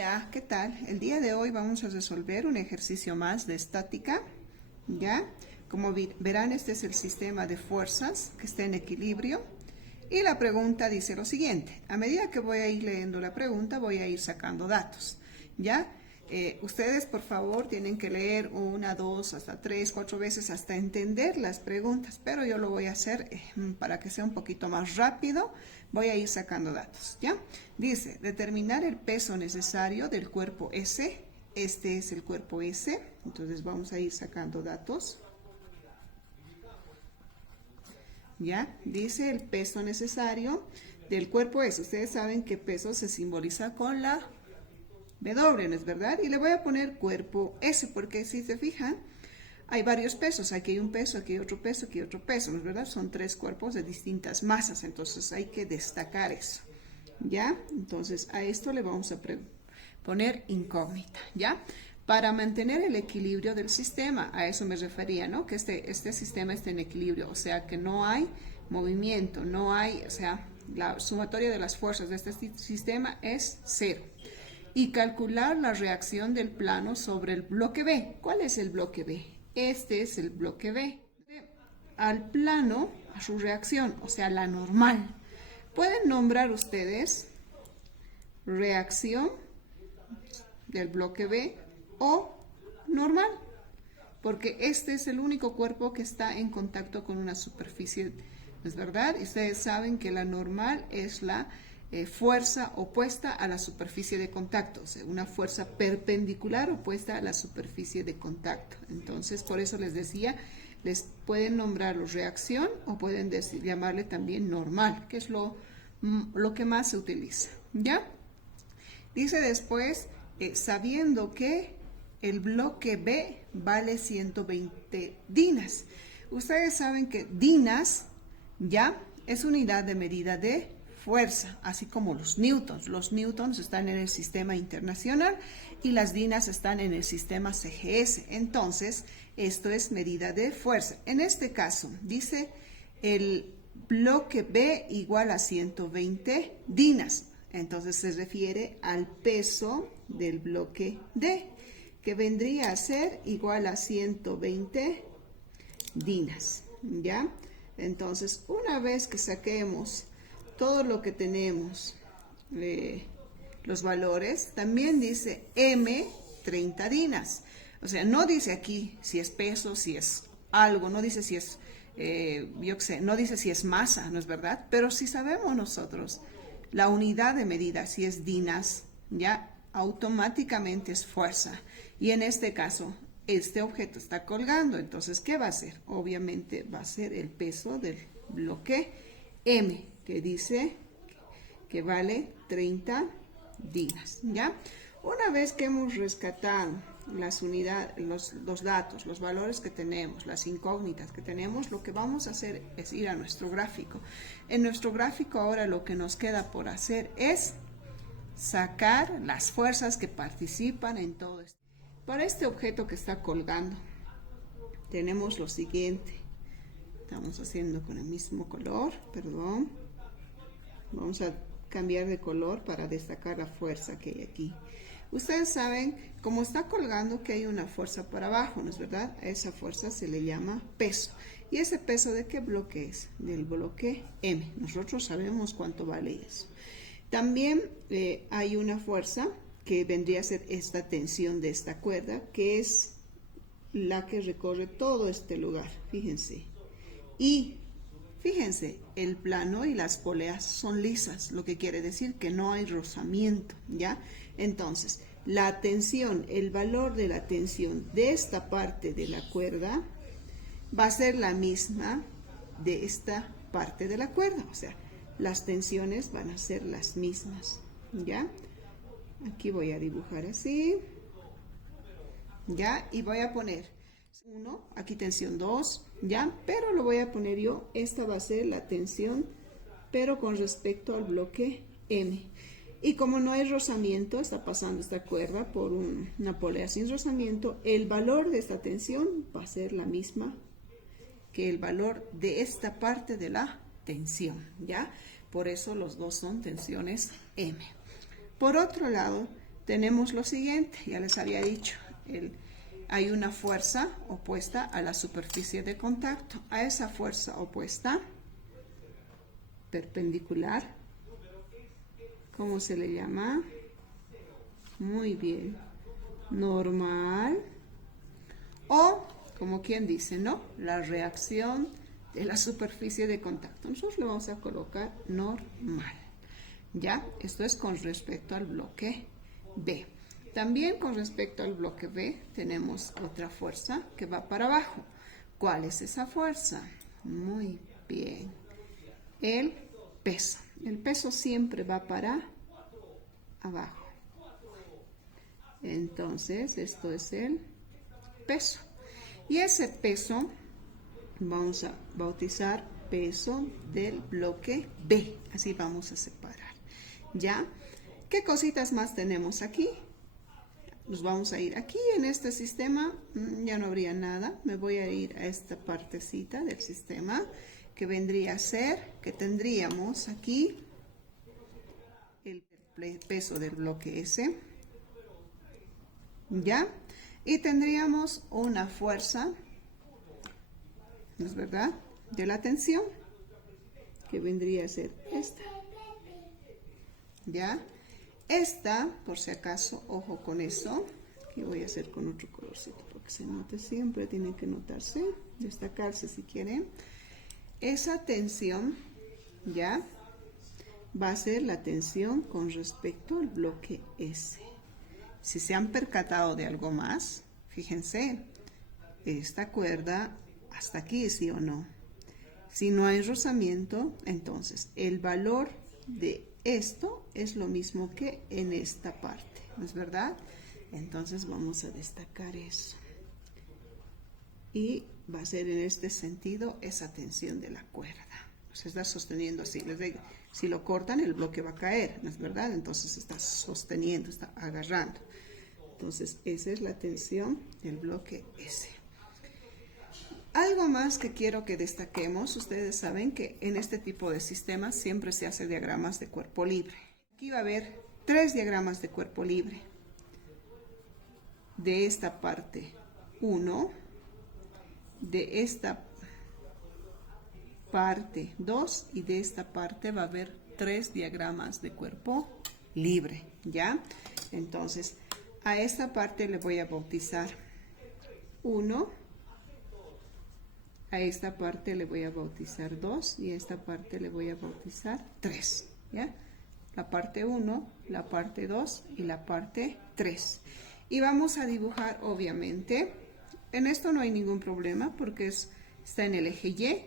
Hola, ¿qué tal? El día de hoy vamos a resolver un ejercicio más de estática, ¿ya? Como verán, este es el sistema de fuerzas que está en equilibrio. Y la pregunta dice lo siguiente: a medida que voy a ir leyendo la pregunta, voy a ir sacando datos, ¿ya? Ustedes, por favor, tienen que leer una, dos, hasta tres, cuatro veces hasta entender las preguntas, pero yo lo voy a hacer para que sea un poquito más rápido. Voy a ir sacando datos, ¿ya? Dice, determinar el peso necesario del cuerpo S. Este es el cuerpo S, entonces vamos a ir sacando datos. ¿Ya? Dice el peso necesario del cuerpo S. Ustedes saben que peso se simboliza con la W, ¿no es verdad? Y le voy a poner cuerpo S, porque si se fijan, hay varios pesos. Aquí hay un peso, aquí hay otro peso, aquí hay otro peso, ¿no es verdad? Son tres cuerpos de distintas masas, entonces hay que destacar eso, ¿ya? Entonces a esto le vamos a poner incógnita, ¿ya? Para mantener el equilibrio del sistema, a eso me refería, ¿no? Que este sistema está en equilibrio, o sea, que no hay movimiento, no hay, o sea, la sumatoria de las fuerzas de este sistema es cero. Y calcular la reacción del plano sobre el bloque B. ¿Cuál es el bloque B? Este es el bloque B. Al plano, a su reacción, o sea, la normal. Pueden nombrar ustedes reacción del bloque B o normal, porque este es el único cuerpo que está en contacto con una superficie, ¿es verdad? Y ustedes saben que la normal es la fuerza opuesta a la superficie de contacto, o sea, una fuerza perpendicular opuesta a la superficie de contacto. Entonces, por eso les decía, les pueden nombrarlo reacción o pueden llamarle también normal, que es lo que más se utiliza, ¿ya? Dice después, sabiendo que el bloque B vale 120 dinas. Ustedes saben que dinas, ¿ya? Es unidad de medida de fuerza, así como los newtons. Los newtons están en el sistema internacional y las dinas están en el sistema CGS. Entonces, esto es medida de fuerza. En este caso, dice el bloque B igual a 120 dinas. Entonces se refiere al peso del bloque D, que vendría a ser igual a 120 dinas, ¿ya? Entonces, una vez que saquemos todo lo que tenemos, los valores, también dice M 30 dinas. O sea, no dice aquí si es peso, si es algo, no dice si es, yo qué sé, no dice si es masa, ¿no es verdad? Pero si sabemos nosotros la unidad de medida, si es dinas, ya automáticamente es fuerza. Y en este caso, este objeto está colgando. Entonces, ¿qué va a ser? Obviamente va a ser el peso del bloque M, que dice que vale 30 dinas, ¿ya? Una vez que hemos rescatado las unidades, los datos, los valores que tenemos, las incógnitas que tenemos, lo que vamos a hacer es ir a nuestro gráfico. En nuestro gráfico ahora lo que nos queda por hacer es sacar las fuerzas que participan en todo esto. Para este objeto que está colgando, tenemos lo siguiente. Estamos haciendo con el mismo color, perdón. Vamos a cambiar de color para destacar la fuerza que hay aquí. Ustedes saben, como está colgando, que hay una fuerza para abajo, ¿no es verdad? A esa fuerza se le llama peso. ¿Y ese peso de qué bloque es? Del bloque M. Nosotros sabemos cuánto vale eso. También hay una fuerza que vendría a ser esta tensión de esta cuerda, que es la que recorre todo este lugar, fíjense. Y fíjense, el plano y las poleas son lisas, lo que quiere decir que no hay rozamiento, ¿ya? Entonces, la tensión, el valor de la tensión de esta parte de la cuerda va a ser la misma de esta parte de la cuerda, o sea, las tensiones van a ser las mismas, ¿ya? Aquí voy a dibujar así, ¿ya? Y voy a poner 1, aquí tensión 2, ¿ya? Pero lo voy a poner yo, esta va a ser la tensión, pero con respecto al bloque M. Y como no hay rozamiento, está pasando esta cuerda por una polea sin rozamiento, el valor de esta tensión va a ser la misma que el valor de esta parte de la tensión, ¿ya? Por eso los dos son tensiones M. Por otro lado, tenemos lo siguiente, ya les había dicho, hay una fuerza opuesta a la superficie de contacto. A esa fuerza opuesta, perpendicular, ¿cómo se le llama? Muy bien, normal, o como quien dice, ¿no? La reacción de la superficie de contacto. Nosotros le vamos a colocar normal. ¿Ya? Esto es con respecto al bloque B. También con respecto al bloque B tenemos otra fuerza que va para abajo. ¿Cuál es esa fuerza? Muy bien. El peso. El peso siempre va para abajo. Entonces, esto es el peso. Y ese peso vamos a bautizar peso del bloque B. Así vamos a separar. ¿Ya? ¿Qué cositas más tenemos aquí? Nos vamos a ir aquí en este sistema, ya no habría nada. Me voy a ir a esta partecita del sistema que vendría a ser, que tendríamos aquí el peso del bloque S. ¿Ya? Y tendríamos una fuerza, ¿no es verdad?, de la tensión, que vendría a ser esta. ¿Ya? Esta, por si acaso, ojo con eso, que voy a hacer con otro colorcito, porque se note siempre, tiene que notarse, destacarse si quieren. Esa tensión, ¿ya?, va a ser la tensión con respecto al bloque S. Si se han percatado de algo más, fíjense, esta cuerda hasta aquí, ¿sí o no? Si no hay rozamiento, entonces el valor de esto es lo mismo que en esta parte, ¿no es verdad? Entonces vamos a destacar eso. Y va a ser en este sentido esa tensión de la cuerda. Se está sosteniendo así. Les digo, si lo cortan, el bloque va a caer, ¿no es verdad? Entonces está sosteniendo, está agarrando. Entonces esa es la tensión del bloque S. Algo más que quiero que destaquemos, ustedes saben que en este tipo de sistemas siempre se hace diagramas de cuerpo libre. Aquí va a haber 3 diagramas de cuerpo libre. De esta parte 1, de esta parte 2 y de esta parte va a haber 3 diagramas de cuerpo libre, ¿ya? Entonces, a esta parte le voy a bautizar 1. A esta parte le voy a bautizar 2 y a esta parte le voy a bautizar 3, ¿ya? La parte 1, la parte 2 y la parte 3. Y vamos a dibujar, obviamente, en esto no hay ningún problema porque está en el eje Y,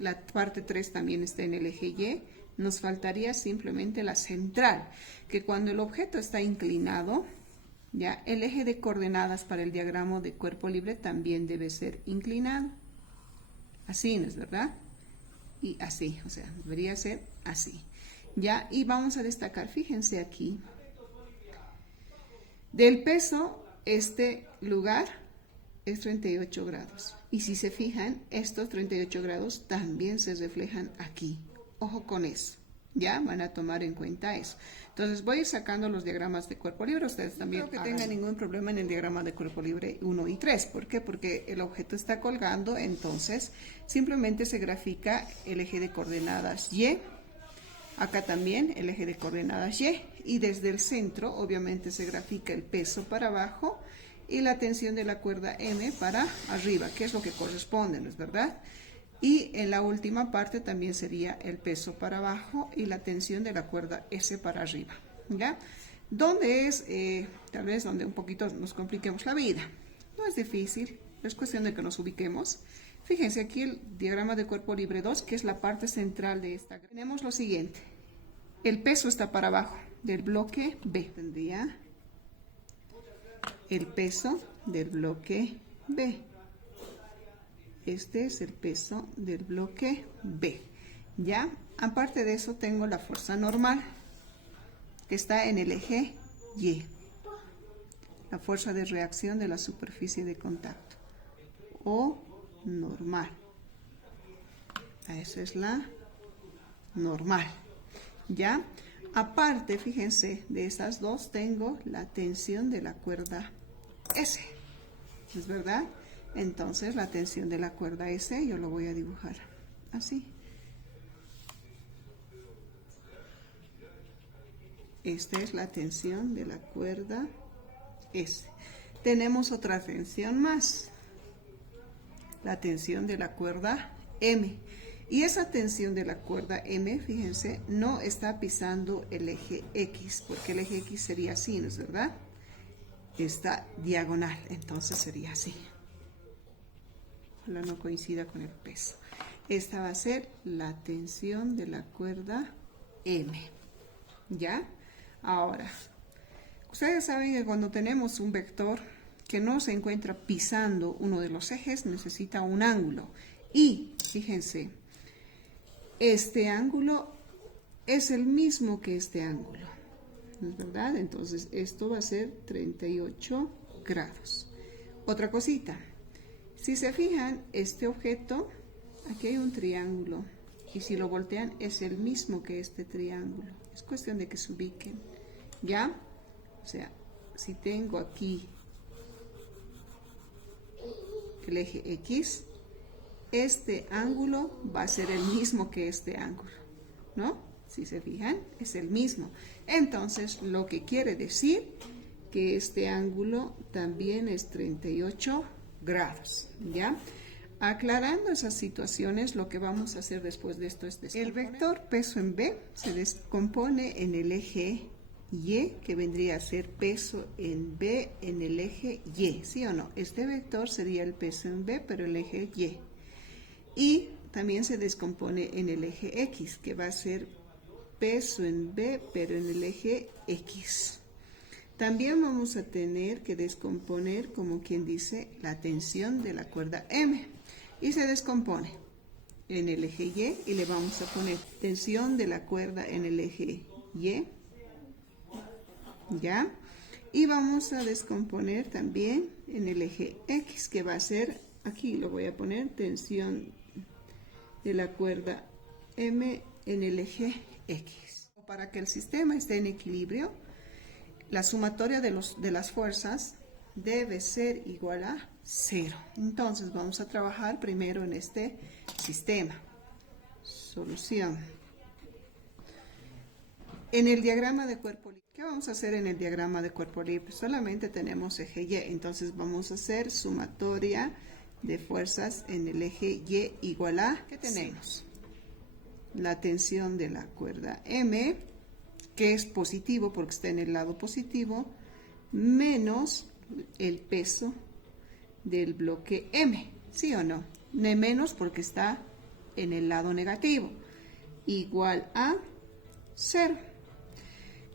la parte 3 también está en el eje Y, nos faltaría simplemente la central, que cuando el objeto está inclinado, ya, el eje de coordenadas para el diagrama de cuerpo libre también debe ser inclinado. Así, ¿no es verdad? Y así, o sea, debería ser así. ¿Ya? Y vamos a destacar, fíjense aquí, del peso, este lugar es 38 grados. Y si se fijan, estos 38 grados también se reflejan aquí. Ojo con eso. ¿Ya? Van a tomar en cuenta eso. Entonces voy a ir sacando los diagramas de cuerpo libre. Ustedes también no creo que tengan ningún problema en el diagrama de cuerpo libre 1 y 3. ¿Por qué? Porque el objeto está colgando, entonces simplemente se grafica el eje de coordenadas Y. Acá también el eje de coordenadas Y. Y desde el centro, obviamente, se grafica el peso para abajo y la tensión de la cuerda M para arriba, que es lo que corresponde, ¿no es verdad? Y en la última parte también sería el peso para abajo y la tensión de la cuerda S para arriba, ¿ya? ¿Dónde es, tal vez, donde un poquito nos compliquemos la vida? No es difícil, es cuestión de que nos ubiquemos. Fíjense aquí el diagrama de cuerpo libre 2, que es la parte central de esta. Tenemos lo siguiente, el peso está para abajo del bloque B. Tendría el peso del bloque B. Este es el peso del bloque B, ¿ya? Aparte de eso tengo la fuerza normal, que está en el eje Y. La fuerza de reacción de la superficie de contacto, o normal. Esa es la normal, ¿ya? Aparte, fíjense, de estas dos tengo la tensión de la cuerda S, ¿es verdad? Entonces la tensión de la cuerda S yo lo voy a dibujar así. Esta es la tensión de la cuerda S. Tenemos otra tensión más, la tensión de la cuerda M. Y esa tensión de la cuerda M, fíjense, no está pisando el eje X, porque el eje X sería así, ¿no es verdad? Está diagonal, entonces sería así. Ojalá no coincida con el peso. Esta va a ser la tensión de la cuerda M. ¿Ya? Ahora, ustedes saben que cuando tenemos un vector que no se encuentra pisando uno de los ejes, necesita un ángulo. Y, fíjense, este ángulo es el mismo que este ángulo, ¿no es verdad? Entonces, esto va a ser 38 grados. Otra cosita, si se fijan, este objeto, aquí hay un triángulo, y si lo voltean es el mismo que este triángulo. Es cuestión de que se ubiquen, ¿ya? O sea, si tengo aquí el eje X, este ángulo va a ser el mismo que este ángulo, ¿no? Si se fijan, es el mismo. Entonces, lo que quiere decir que este ángulo también es 38 grados, ¿ya? Aclarando esas situaciones, lo que vamos a hacer después de esto es el vector peso en B se descompone en el eje Y, que vendría a ser peso en B en el eje Y, ¿sí o no? Este vector sería el peso en B, pero el eje Y. Y también se descompone en el eje X, que va a ser peso en B, pero en el eje X. También vamos a tener que descomponer, como quien dice, la tensión de la cuerda M. Y se descompone en el eje Y y le vamos a poner tensión de la cuerda en el eje Y. ¿Ya? Y vamos a descomponer también en el eje X, que va a ser, aquí lo voy a poner, tensión de la cuerda M en el eje X. Para que el sistema esté en equilibrio, la sumatoria de las fuerzas debe ser igual a 0. Entonces vamos a trabajar primero en este sistema. Solución. En el diagrama de cuerpo libre, ¿qué vamos a hacer en el diagrama de cuerpo libre? Solamente tenemos eje Y, entonces vamos a hacer sumatoria de fuerzas en el eje Y igual a, ¿qué tenemos? La tensión de la cuerda M, que es positivo porque está en el lado positivo, menos el peso del bloque M, ¿sí o no? Menos porque está en el lado negativo, igual a 0.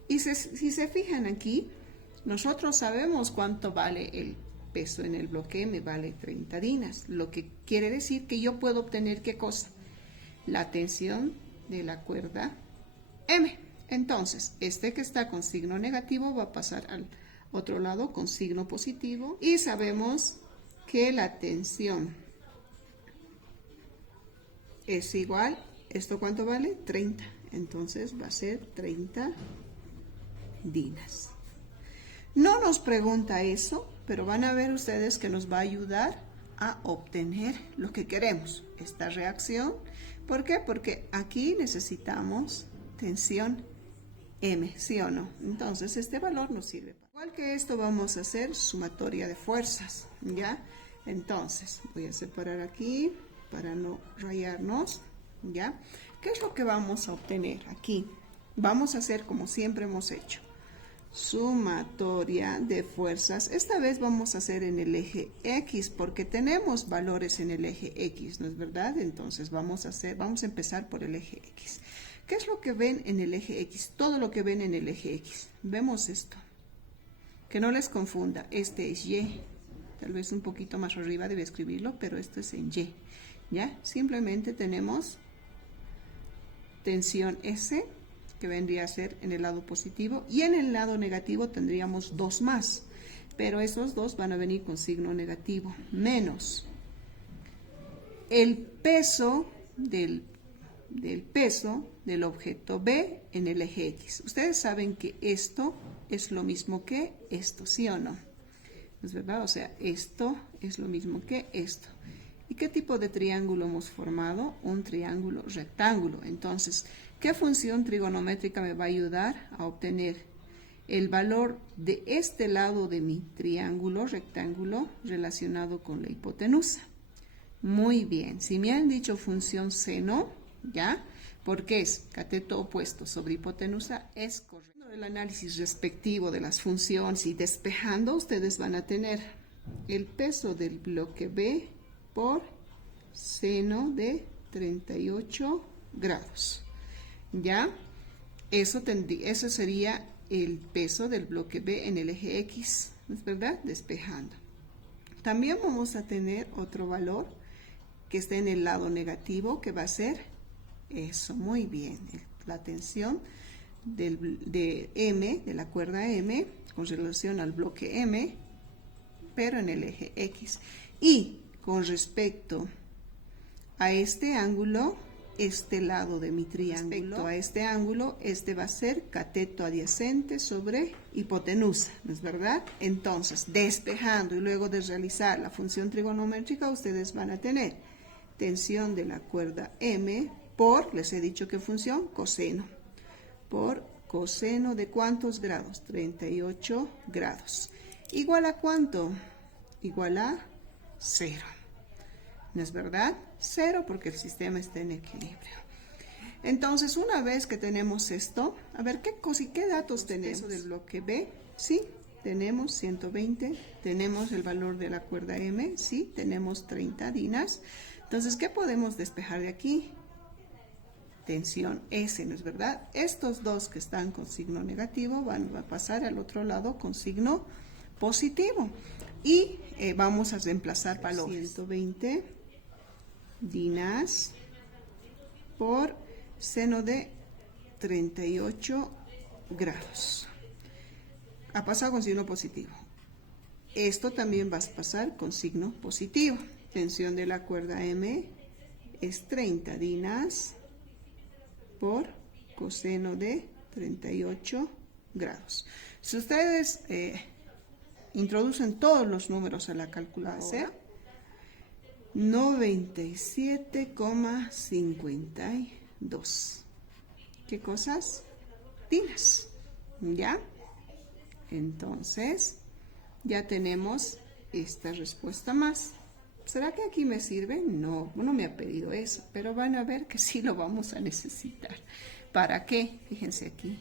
Y si se fijan aquí, nosotros sabemos cuánto vale el peso en el bloque M, vale 30 dinas, lo que quiere decir que yo puedo obtener, ¿qué cosa? La tensión de la cuerda M. Entonces, este que está con signo negativo va a pasar al otro lado con signo positivo y sabemos que la tensión es igual, ¿esto cuánto vale? 30. Entonces va a ser 30 dinas. No nos pregunta eso, pero van a ver ustedes que nos va a ayudar a obtener lo que queremos, esta reacción. ¿Por qué? Porque aquí necesitamos tensión M, ¿sí o no? Entonces este valor nos sirve. Igual que esto vamos a hacer sumatoria de fuerzas, ¿ya? Entonces voy a separar aquí para no rayarnos, ¿ya? ¿Qué es lo que vamos a obtener aquí? Vamos a hacer como siempre hemos hecho. Sumatoria de fuerzas. Esta vez vamos a hacer en el eje X porque tenemos valores en el eje X, ¿no es verdad? Entonces vamos a empezar por el eje X. ¿Qué es lo que ven en el eje X? Todo lo que ven en el eje X. Vemos esto. Que no les confunda. Este es Y. Tal vez un poquito más arriba debe escribirlo, pero esto es en Y. ¿Ya? Simplemente tenemos tensión S, que vendría a ser en el lado positivo, y en el lado negativo tendríamos dos más, pero esos dos van a venir con signo negativo, menos el peso del del peso del objeto B en el eje X. Ustedes saben que esto es lo mismo que esto, ¿sí o no? ¿Es verdad? O sea, esto es lo mismo que esto. ¿Y qué tipo de triángulo hemos formado? Un triángulo rectángulo. Entonces, ¿qué función trigonométrica me va a ayudar a obtener el valor de este lado de mi triángulo rectángulo relacionado con la hipotenusa? Muy bien. Si me han dicho función seno, ¿ya? Porque es cateto opuesto sobre hipotenusa, es correcto. El análisis respectivo de las funciones y despejando, ustedes van a tener el peso del bloque B por seno de 38 grados. ¿Ya? Eso sería el peso del bloque B en el eje X, ¿es verdad? Despejando. También vamos a tener otro valor que está en el lado negativo, que va a ser eso, muy bien, la tensión de M, de la cuerda M, con relación al bloque M, pero en el eje X. Y con respecto a este ángulo, este lado de mi triángulo, respecto a este ángulo, este va a ser cateto adyacente sobre hipotenusa, ¿no es verdad? Entonces, despejando y luego de realizar la función trigonométrica, ustedes van a tener tensión de la cuerda M por, les he dicho qué función, coseno, por coseno de ¿cuántos grados? 38 grados. ¿Igual a cuánto? Igual a 0. ¿No es verdad? 0 porque el sistema está en equilibrio. Entonces, una vez que tenemos esto, a ver, ¿qué datos tenemos del bloque B? Sí, tenemos 120, tenemos el valor de la cuerda M, sí, tenemos 30 dinas. Entonces, ¿qué podemos despejar de aquí? Tensión S, ¿no es verdad? Estos dos que están con signo negativo van a pasar al otro lado con signo positivo. Y vamos a reemplazar valores. 120 dinas por seno de 38 grados. Ha pasado con signo positivo. Esto también va a pasar con signo positivo. Tensión de la cuerda M es 30 dinas por coseno de 38 grados. Si ustedes introducen todos los números a la calculadora, 97,52. ¿Qué cosas? Dinas. ¿Ya? Entonces, ya tenemos esta respuesta más. ¿Será que aquí me sirve? No, no me ha pedido eso, pero van a ver que sí lo vamos a necesitar. ¿Para qué? Fíjense aquí.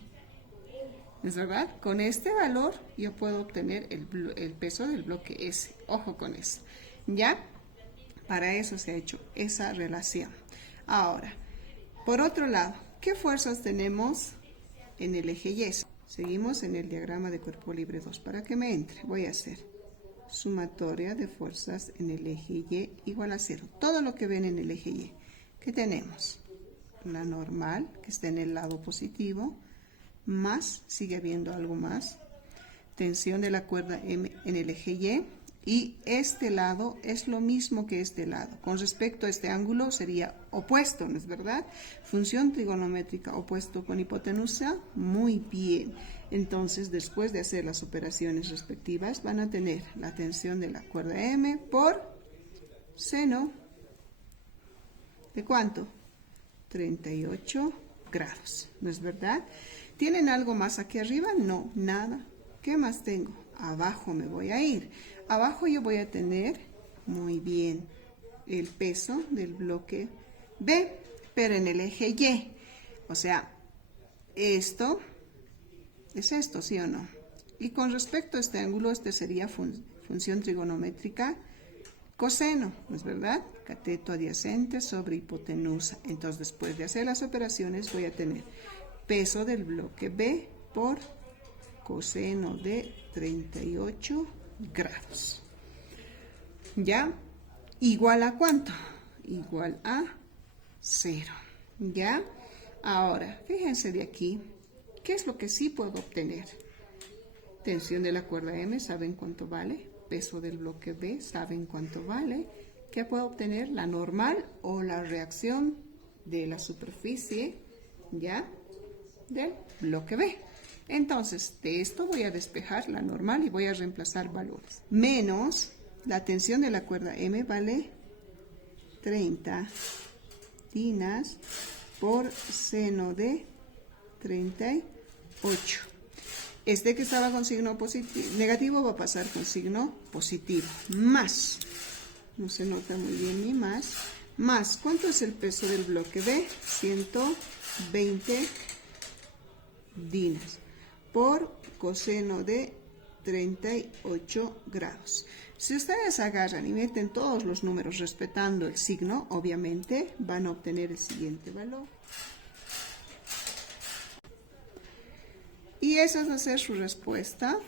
¿Es verdad? Con este valor yo puedo obtener el peso del bloque S. Ojo con eso. ¿Ya? Para eso se ha hecho esa relación. Ahora, por otro lado, ¿qué fuerzas tenemos en el eje Y? Seguimos en el diagrama de cuerpo libre 2. Para que me entre, voy a hacer sumatoria de fuerzas en el eje Y igual a 0. Todo lo que ven en el eje Y. ¿Qué tenemos? La normal, que está en el lado positivo, más, sigue habiendo algo más, tensión de la cuerda M en el eje y este lado es lo mismo que este lado. Con respecto a este ángulo sería opuesto, ¿no es verdad? Función trigonométrica opuesto con hipotenusa, muy bien. Entonces, después de hacer las operaciones respectivas, van a tener la tensión de la cuerda M por seno ¿de cuánto? 38 grados, ¿no es verdad? ¿Tienen algo más aquí arriba? No, nada. ¿Qué más tengo? Abajo me voy a ir. Abajo yo voy a tener, muy bien, el peso del bloque B, pero en el eje Y. O sea, esto es esto, ¿sí o no? Y con respecto a este ángulo, este sería función trigonométrica coseno, ¿no es verdad? Cateto adyacente sobre hipotenusa. Entonces, después de hacer las operaciones, voy a tener peso del bloque B por coseno de 38 grados. ¿Ya? ¿Igual a cuánto? Igual a 0. ¿Ya? Ahora, fíjense de aquí, ¿qué es lo que sí puedo obtener? Tensión de la cuerda M, ¿saben cuánto vale? Peso del bloque B, ¿saben cuánto vale? ¿Qué puedo obtener? ¿La normal o la reacción de la superficie, ¿ya? Del bloque B. Entonces, de esto voy a despejar la normal y voy a reemplazar valores. Menos la tensión de la cuerda M vale 30 dinas por seno de 38. Este que estaba con signo negativo va a pasar con signo positivo. Más, no se nota muy bien mi más, ¿cuánto es el peso del bloque B? 120 dinas por coseno de 38 grados. Si ustedes agarran y meten todos los números respetando el signo, obviamente van a obtener el siguiente valor. Y esa va a ser su respuesta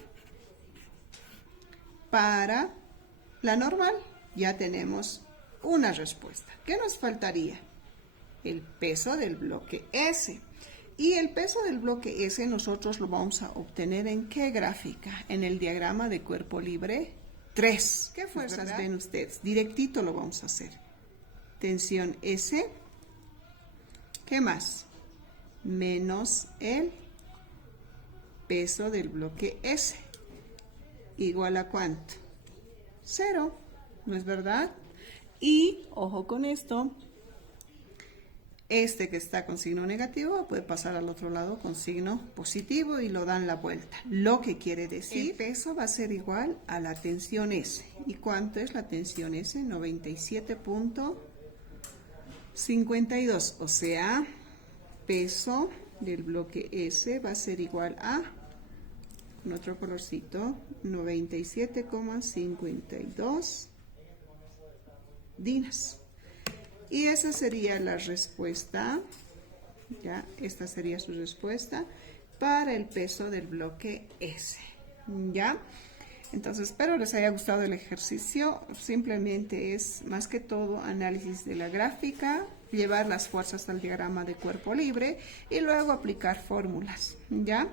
para la normal. Ya tenemos una respuesta. ¿Qué nos faltaría? El peso del bloque S. Y el peso del bloque S nosotros lo vamos a obtener ¿en qué gráfica? En el diagrama de cuerpo libre 3. ¿Qué fuerzas ven ustedes? Directito lo vamos a hacer. Tensión S. ¿Qué más? Menos el peso del bloque S. ¿Igual a cuánto? 0. ¿No es verdad? Y, ojo con esto, este que está con signo negativo puede pasar al otro lado con signo positivo y lo dan la vuelta. Lo que quiere decir, el peso va a ser igual a la tensión S. ¿Y cuánto es la tensión S? 97.52. O sea, peso del bloque S va a ser igual a, con otro colorcito, 97,52 dinas. Y esa sería la respuesta, ya, esta sería su respuesta para el peso del bloque S, ¿ya? Entonces, espero les haya gustado el ejercicio. Simplemente es, más que todo, análisis de la gráfica, llevar las fuerzas al diagrama de cuerpo libre y luego aplicar fórmulas, ¿ya?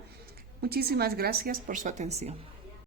Muchísimas gracias por su atención.